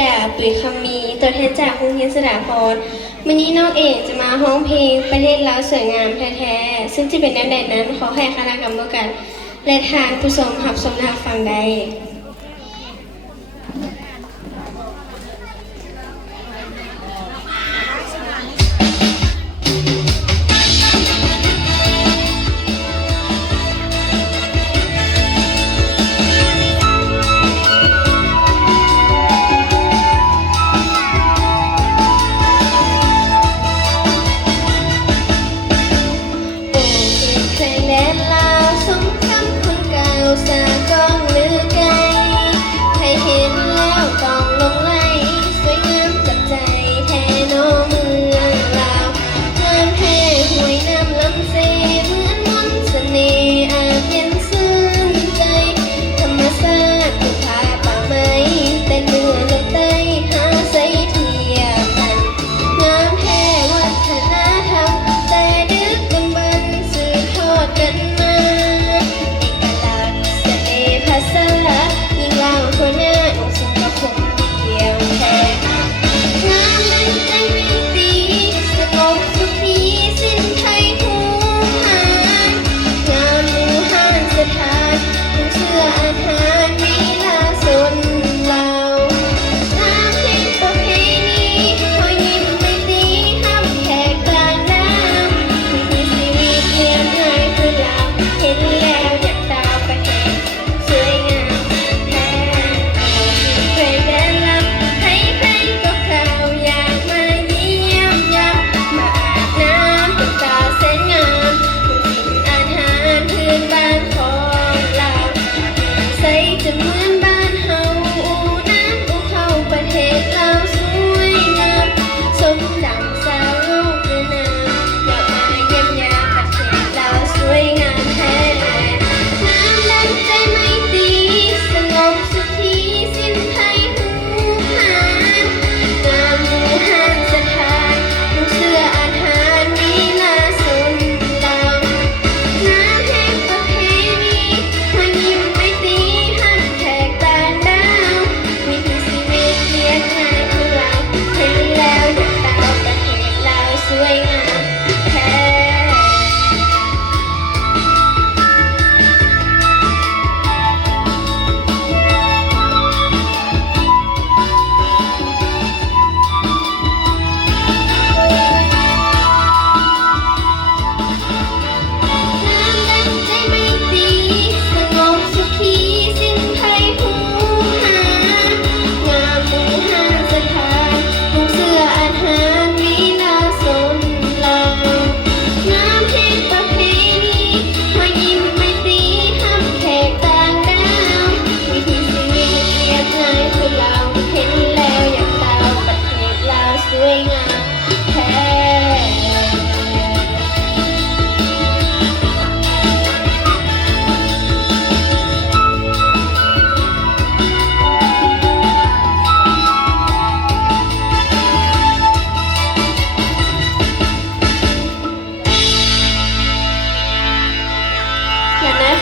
ดาปุ๋ยคำมีตัวแทนจากโรงเรียนสดาพรวันนี้น้องเอกจะมาร้องเพลงประเทศลาวสวยงามแท้ๆซึ่งจะเป็นแนวใดนั้นขอให้คณะกรรมการและทานผู้ชมรับชมรับฟังได้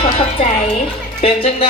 ขอขอบใจเป็นจังใด